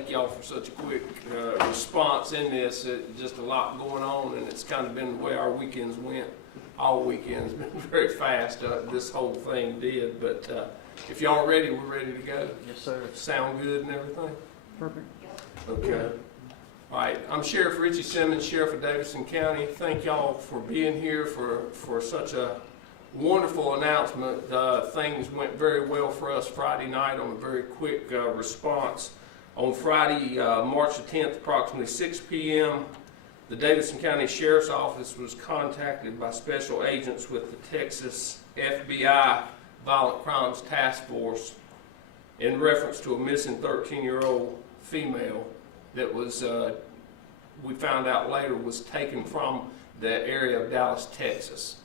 thank y'all for such a quick response in this. Just a lot going on, and it's kind of been the way our weekends went. All weekends been very fast. This whole thing did, but if y'all are ready, we're ready to go. Yes, sir. Sound good and everything? Perfect. Okay. All right. I'm Sheriff Richie Simmons, Sheriff of Davidson County. Thank y'all for being here for such a wonderful announcement. Things went very well for us Friday night on a very quick response. On Friday, March the 10th, approximately 6 p.m., the Davidson County Sheriff's Office was contacted by special agents with the Texas FBI Violent Crimes Task Force in reference to a missing 13-year-old female that was, we found out later, was taken from the area of Dallas, Texas.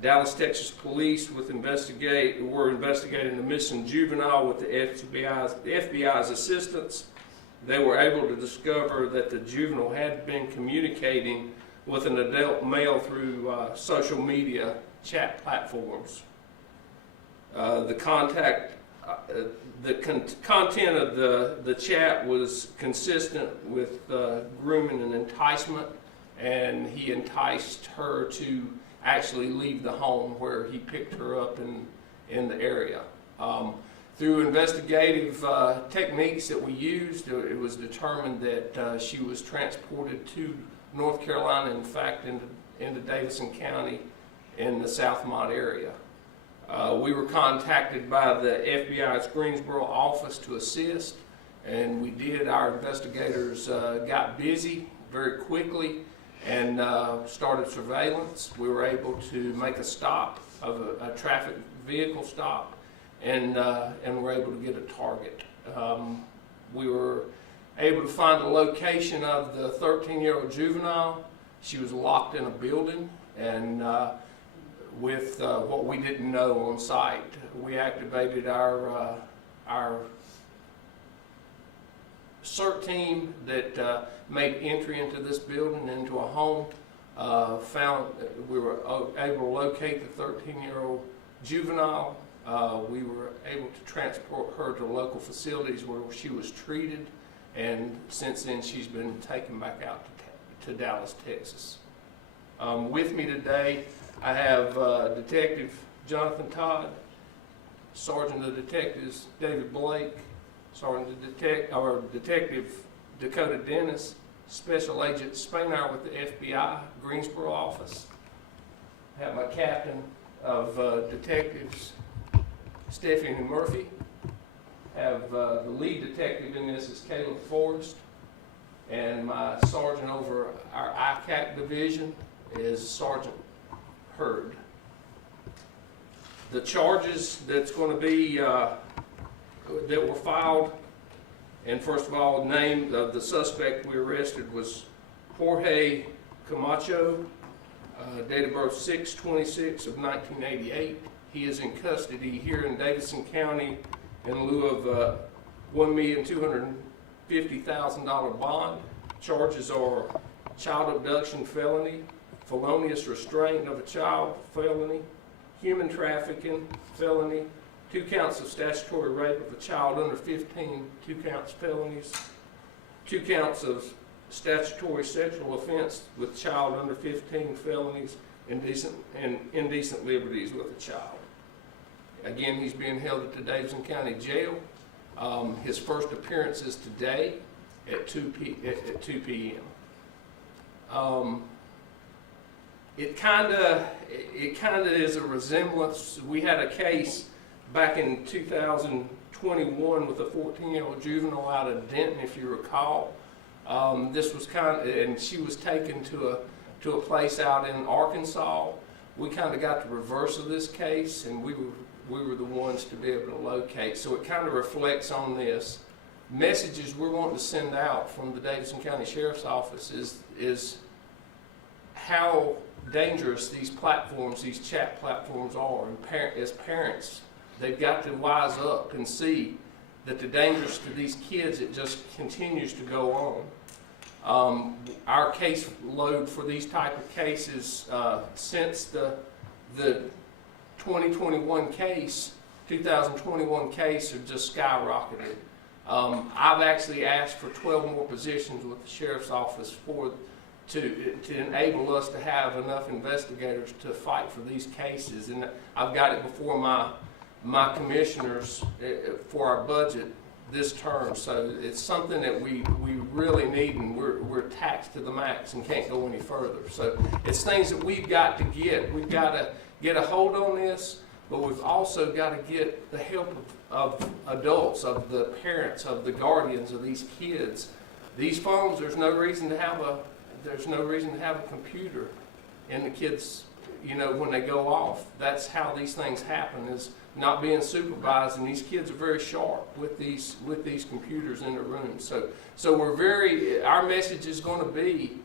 Dallas, Texas police were investigating the missing juvenile with the FBI's assistance. They were able to discover that the juvenile had been communicating with an adult male through social media chat platforms. The content of the chat was consistent with grooming and enticement, and he enticed her to actually leave the home where he picked her up in the area. Through investigative techniques that we used, it was determined that she was transported to North Carolina, in fact, into Davidson County in the Southmont area. We were contacted by the FBI's Greensboro office to assist, and we did. Our investigators got busy very quickly and started surveillance. We were able to make a stop of a traffic vehicle stop, and were able to get a target. We were able to find the location of the 13-year-old juvenile. She was locked in a building, and with what we didn't know on site, we activated our CERT team that made entry into this building, into a home. We were able to locate the 13-year-old juvenile. We were able to transport her to local facilities where she was treated, and since then she's been taken back out to Dallas, Texas. With me today, I have Detective Jonathan Todd, Sergeant of Detectives David Blake, Detective Dakota Dennis, Special Agent Spainhour with the FBI Greensboro office. I have my captain of detectives, Stephanie Murphy. Have the lead detective in this is Caleb Forrest, and my sergeant over our ICAC division is Sergeant Hurd. The charges that's going to be that were filed, and first of all, the name of the suspect we arrested was Jorge Camacho, date of birth 6/26 of 1988. He is in custody here in Davidson County in lieu of $1,250,000 bond. Charges are child abduction felony, felonious restraint of a child felony, human trafficking felony, 2 counts of statutory rape of a child under 15, 2 counts felonies, 2 counts of statutory sexual offense with child under 15 felonies, indecent liberties with a child. Again, he's being held at the Davidson County Jail. His first appearance is today at 2 p.m. It kind of is a resemblance. We had a case back in 2021 with a 14-year-old juvenile out of Denton, if you recall. This was and she was taken to a place out in Arkansas. We kind of got the reverse of this case, and we were the ones to be able to locate. So it kind of reflects on this. Messages we're wanting to send out from the Davidson County Sheriff's Office is how dangerous these platforms, these chat platforms are. And as parents, they've got to wise up and see that the dangers to these kids, it just continues to go on. Our case load for these type of cases since the 2021 case have just skyrocketed. I've actually asked for 12 more positions with the sheriff's office to enable us to have enough investigators to fight for these cases. And I've got it before my commissioners for our budget this term. So it's something that we really need, and we're taxed to the max and can't go any further. So it's things that we've got to get. We've got to get a hold on this, but we've also got to get the help of adults, of the parents, of the guardians of these kids. These phones, there's no reason to have a computer in the kids, when they go off. That's how these things happen, is not being supervised, and these kids are very sharp with these computers in their rooms. So our message is going to be,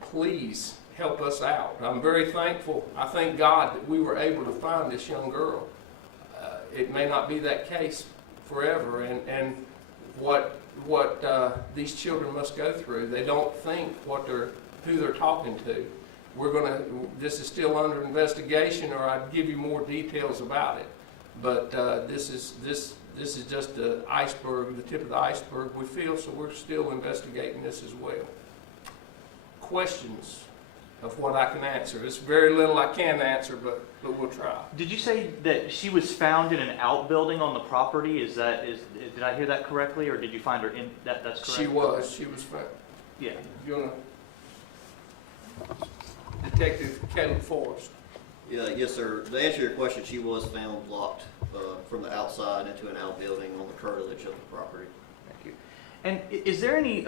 please help us out. I'm very thankful. I thank God that we were able to find this young girl. It may not be that case forever, and what these children must go through. They don't think who they're talking to. This is still under investigation, or I'd give you more details about it. But this is just the iceberg, the tip of the iceberg, we feel, so we're still investigating this as well. Questions of what I can answer. It's very little I can answer, but we'll try. Did you say that she was found in an outbuilding on the property? Did I hear that correctly, or did you find her in that? That's correct. She was found. Yeah. You wanna, Detective Caleb Forrest. Yeah, yes, sir. To answer your question, she was found locked from the outside into an outbuilding on the curtilage of the property. Thank you. And is there any,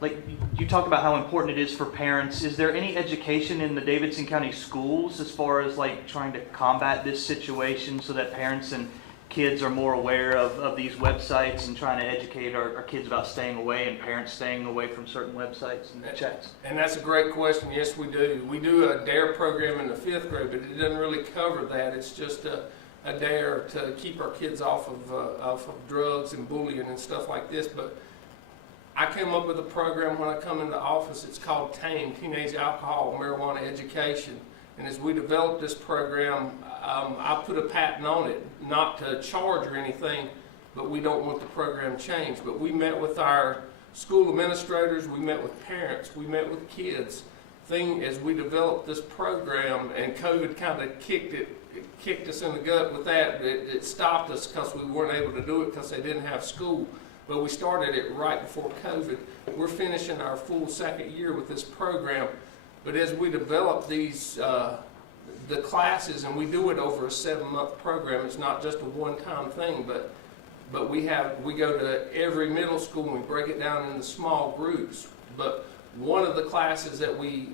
like you talked about how important it is for parents, is there any education in the Davidson County schools as far as like trying to combat this situation so that parents and kids are more aware of these websites and trying to educate our kids about staying away and parents staying away from certain websites and chats? And that's a great question. Yes, we do. We do a DARE program in the 5th grade, but it doesn't really cover that. It's just a DARE to keep our kids off of drugs and bullying and stuff like this. But I came up with a program when I come into office. It's called TAME, Teenage Alcohol Marijuana Education. And as we developed this program, I put a patent on it, not to charge or anything, but we don't want the program changed. But we met with our school administrators, we met with parents, we met with kids. As we developed this program, and COVID kind of kicked us in the gut with that, it stopped us because we weren't able to do it because they didn't have school. But we started it right before COVID. We're finishing our full 2nd year with this program. But as we develop these, the classes, and we do it over a 7-month program, it's not just a one-time thing, but we go to every middle school and we break it down into small groups. But one of the classes that we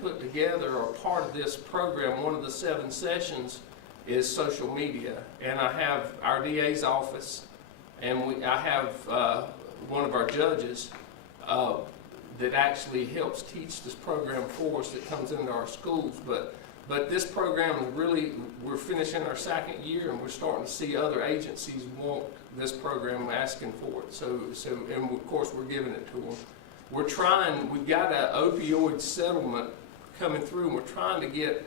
put together, or part of this program, one of the 7 sessions, is social media. And I have our DA's office, and I have one of our judges that actually helps teach this program for us that comes into our schools. But this program is really, we're finishing our 2nd year, and we're starting to see other agencies want this program, asking for it. So and of course we're giving it to them. We've got an opioid settlement coming through, and we're trying to get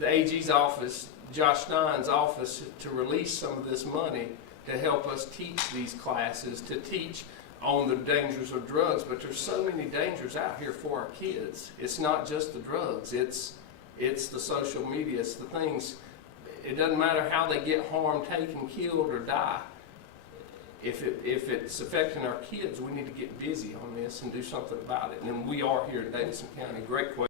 the AG's office, Josh Stein's office, to release some of this money to help us teach these classes, to teach on the dangers of drugs. But there's so many dangers out here for our kids. It's not just the drugs, it's the social media, it's the things. It doesn't matter how they get harmed, taken, killed, or die. If it's affecting our kids, we need to get busy on this and do something about it. And we are here in Davidson County. Great question.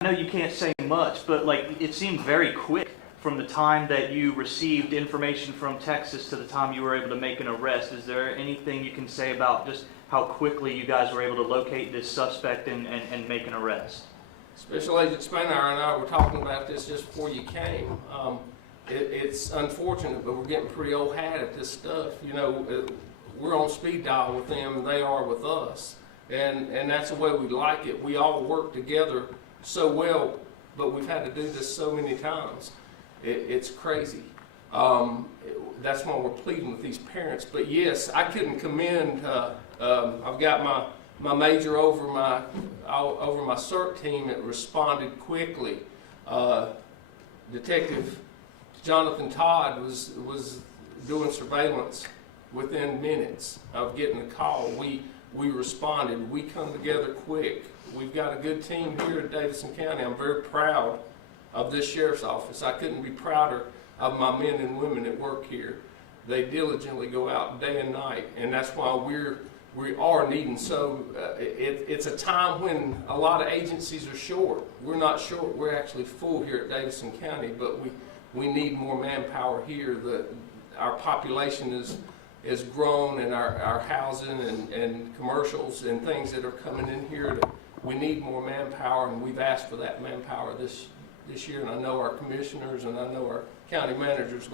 I know you can't say much, but it seemed very quick from the time that you received information from Texas to the time you were able to make an arrest. Is there anything you can say about just how quickly you guys were able to locate this suspect and make an arrest? Special Agent Spanar and I were talking about this just before you came. It's unfortunate, but we're getting pretty old hat at this stuff. We're on speed dial with them, and they are with us. And that's the way we like it. We all work together so well, but we've had to do this so many times. It's crazy. That's why we're pleading with these parents. But yes, I couldn't commend. I've got my major over my CERT team that responded quickly. Detective Jonathan Todd was doing surveillance within minutes of getting the call. We responded. We come together quick. We've got a good team here at Davidson County. I'm very proud of this sheriff's office. I couldn't be prouder of my men and women that work here. They diligently go out day and night, and that's why we are needing. So it's a time when a lot of agencies are short. We're not short. We're actually full here at Davidson County, but we need more manpower here. Our population is grown, and our housing and commercials and things that are coming in here. We need more manpower, and we've asked for that manpower this year. And I know our commissioners and I know our county manager's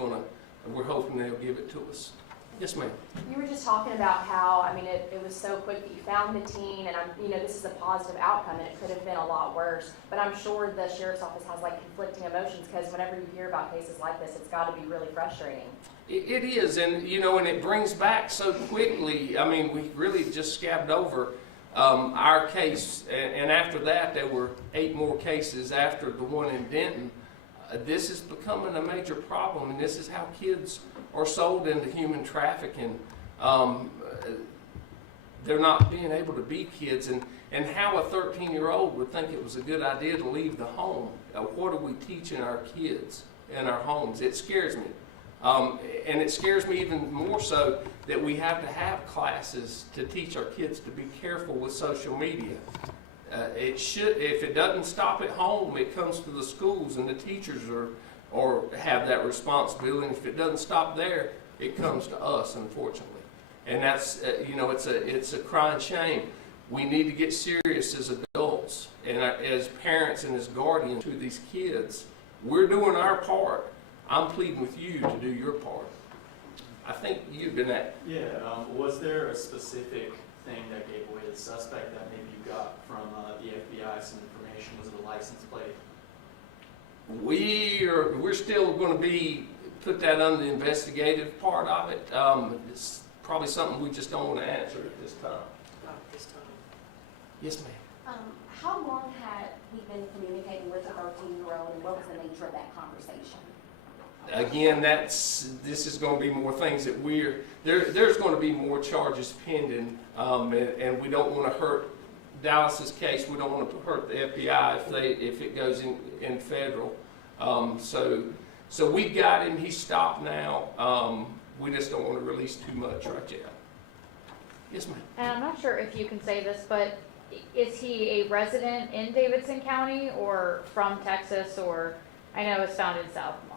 we're hoping they'll give it to us. Yes, ma'am. You were just talking about how, I mean, it was so quick that you found the teen, and this is a positive outcome, and it could have been a lot worse. But I'm sure the sheriff's office has like conflicting emotions, because whenever you hear about cases like this, it's got to be really frustrating. It is, and and it brings back so quickly. I mean, we really just scabbed over our case, and after that, there were 8 more cases after the one in Denton. This is becoming a major problem, and this is how kids are sold into human trafficking. They're not being able to be kids, and how a 13-year-old would think it was a good idea to leave the home. What are we teaching our kids in our homes? It scares me. And it scares me even more so that we have to have classes to teach our kids to be careful with social media. If it doesn't stop at home, it comes to the schools, and the teachers have that responsibility. And if it doesn't stop there, it comes to us, unfortunately. And that's it's a crying shame. We need to get serious as adults and as parents and as guardians to these kids. We're doing our part. I'm pleading with you to do your part. I think you've been at. Yeah. Was there a specific thing that gave away the suspect that maybe you got from the FBI, some information? Was it a license plate? We're still going to put that under the investigative part of it. It's probably something we just don't want to answer at this time. Not at this time. Yes, ma'am. How long had we been communicating with the 13-year-old, and what was the nature of that conversation? Again, this is going to be more things that there's going to be more charges pending, and we don't want to hurt Dallas's case. We don't want to hurt the FBI if it goes in federal. So we got him. He's stopped now. We just don't want to release too much right yet. Yes, ma'am. And I'm not sure if you can say this, but is he a resident in Davidson County or from Texas, or I know it's found in Southmont?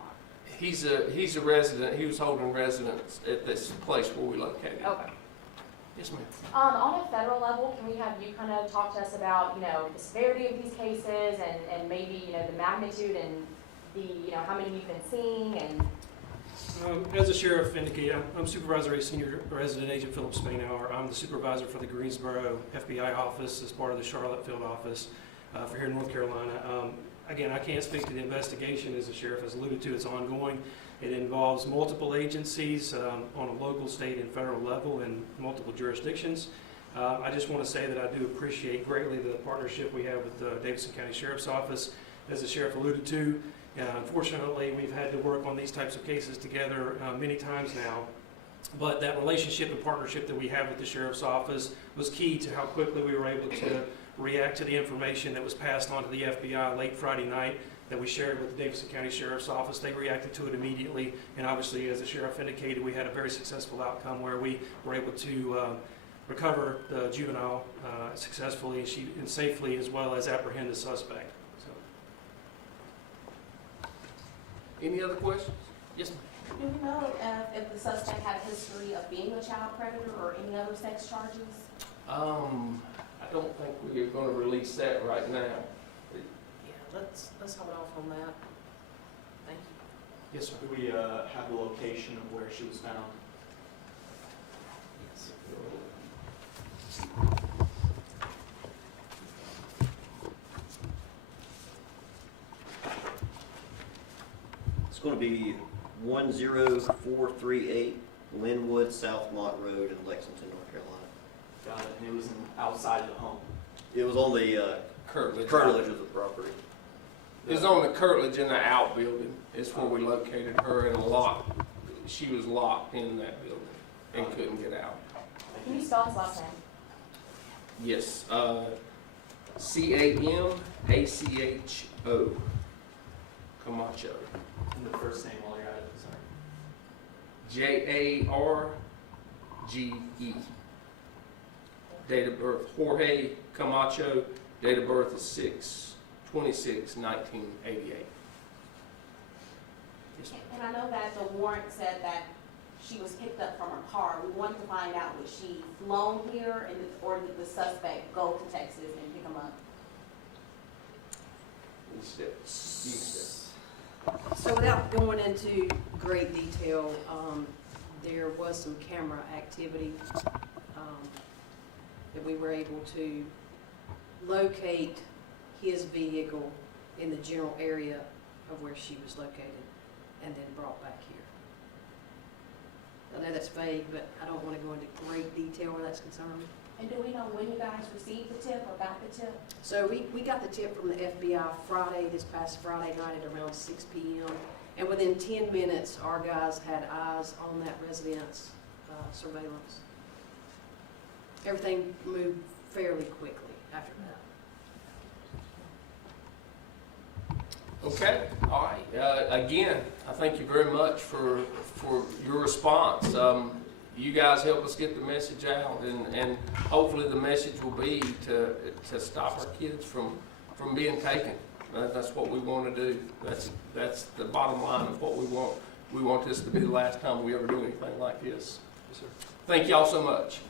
He's a resident. He was holding residence at this place where we located. Okay. Yes, ma'am. On a federal level, can we have you kind of talk to us about, the severity of these cases and maybe, the magnitude and how many you've been seeing and... As the sheriff indicated, I'm Supervisor Senior Resident Agent Philip Spainhour. I'm the supervisor for the Greensboro FBI office as part of the Charlotte Field office for here in North Carolina. Again, I can't speak to the investigation, as the sheriff has alluded to. It's ongoing. It involves multiple agencies on a local, state, and federal level in multiple jurisdictions. I just want to say that I do appreciate greatly the partnership we have with the Davidson County Sheriff's Office. As the sheriff alluded to, unfortunately, we've had to work on these types of cases together many times now. But that relationship and partnership that we have with the Sheriff's Office was key to how quickly we were able to react to the information that was passed on to the FBI late Friday night that we shared with the Davidson County Sheriff's Office. They reacted to it immediately, and obviously, as the sheriff indicated, we had a very successful outcome where we were able to recover the juvenile successfully and safely, as well as apprehend the suspect. Any other questions? Yes, ma'am. Do we know if the suspect had a history of being a child predator or any other sex charges? I don't think we're going to release that right now. Yeah, let's hold off on that. Thank you. Yes, sir. Do we have the location of where she was found? Yes. It's going to be 10438 Linwood Southmont Road in Lexington, North Carolina. Got it. And it was outside of the home. It was on the curtilage of the property. It was on the curtilage in the outbuilding. It's where we located her in a lock. She was locked in that building. and couldn't get out. Can you spell his last name? Yes, Camacho. Camacho. And the first name while you're at it, sorry. Jarge. Date of birth, Jorge Camacho. Date of birth is 6/26/1988. And I know that the warrant said that she was picked up from her car. We wanted to find out, was she flown here, or did the suspect go to Texas and pick him up? So without going into great detail, there was some camera activity that we were able to locate his vehicle in the general area of where she was located and then brought back here. I know that's vague, but I don't want to go into great detail where that's concerned. And do we know when you guys received the tip or got the tip? So we got the tip from the FBI this past Friday night at around 6 p.m. And within 10 minutes, our guys had eyes on that residence surveillance. Everything moved fairly quickly after that. Okay, all right. Again, I thank you very much for your response. You guys help us get the message out, and hopefully the message will be to stop our kids from being taken. That's what we want to do. That's the bottom line of what we want. We want this to be the last time we ever do anything like this. Yes, sir. Thank y'all so much.